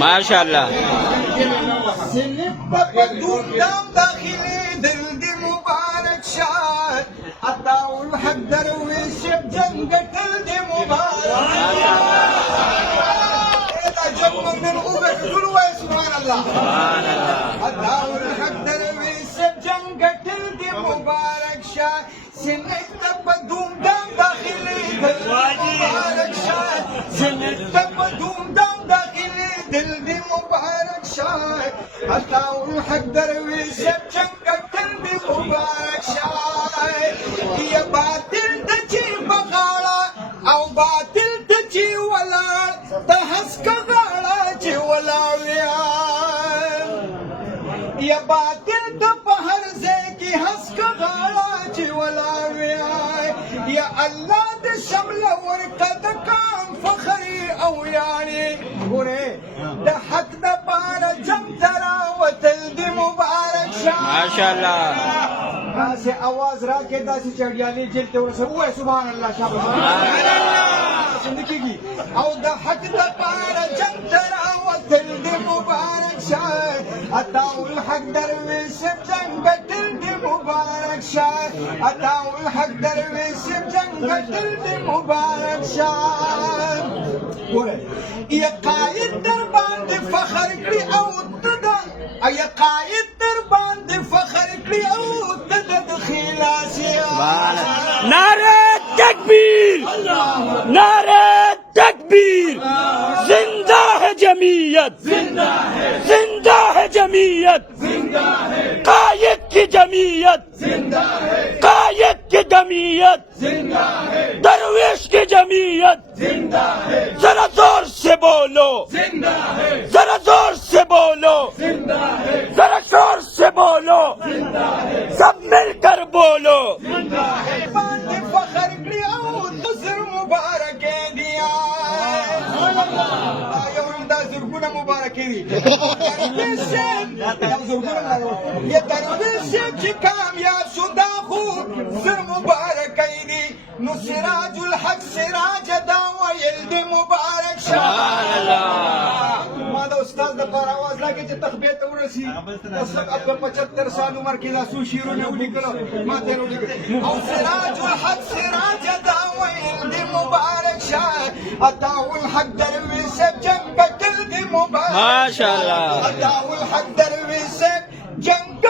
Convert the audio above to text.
माशाल्लाह। अताउल हक दरवेश जंग दे मुबारक सुभान अल्लाह अताउल हक दरवेश जंग दे मुबारक शाह सिनत बदूम दम दाखिली मुबारक शाह सिनत बदूम दम दाखिली दिल दे मुबारक शाह अताउल हक दरवेश जंग दे मुबारक शाह ये बातिल तची बगाड़ा औ बातिल तची वलाड़ तहस का गाड़ा ची वलाड़िया ये बातिल तो पहर से की हंस का गाड़ा ची वलाड़िया ये अल्लाह दे शमल और कद काम फखरी औ यानी गुरे द हक द पार जम तरा वतल दे मुबारक शाह माशाल्लाह। से आवाज राके दासी चढ़ियाली जिलते और सब ओए सुभान अल्लाह शाबाश जिंदगी की औ द हक द पार जंतरा व दिल दे मुबारक शाह अताउल हक दरवेश जंग दिल दे मुबारक शाह अताउल हक दरवेश जंग दिल दे मुबारक शाह बोले ये कायद दरबान दे फखर की औ तदा ये कायद दरबान दे फखर की औ नारे तकबीर, नारे तकबीर, जिंदा है जमीयत, जिंदा है जमीयत, कायद की जमीयत, कायद की जमीयत, दरवेश की जमीयत, जरा जोर से बोलो, जरा जोर से बोलो, जरा शोर से बोलो, सब मिलकर बोलो। फखर मुबारक दिया जुर्गुना मुबारक ये दरवेश की कामयाब शुदा हूँ जुर मुबारक नुसराजुल हक सिराज दावा यल्द मुबारक शाह मादा उस्ताद द पर आवाज लागे जे तखबीत उरसी सब अब 75 साल उम्र के लासू शीरो ने उड़ी करो माथे उड़ी और सिराजुल हक सिराज दावा यल्द मुबारक शाह अताउल हक दरवेश जंग दिल दे मुबारक माशाल्लाह अताउल हक दरवेश जंग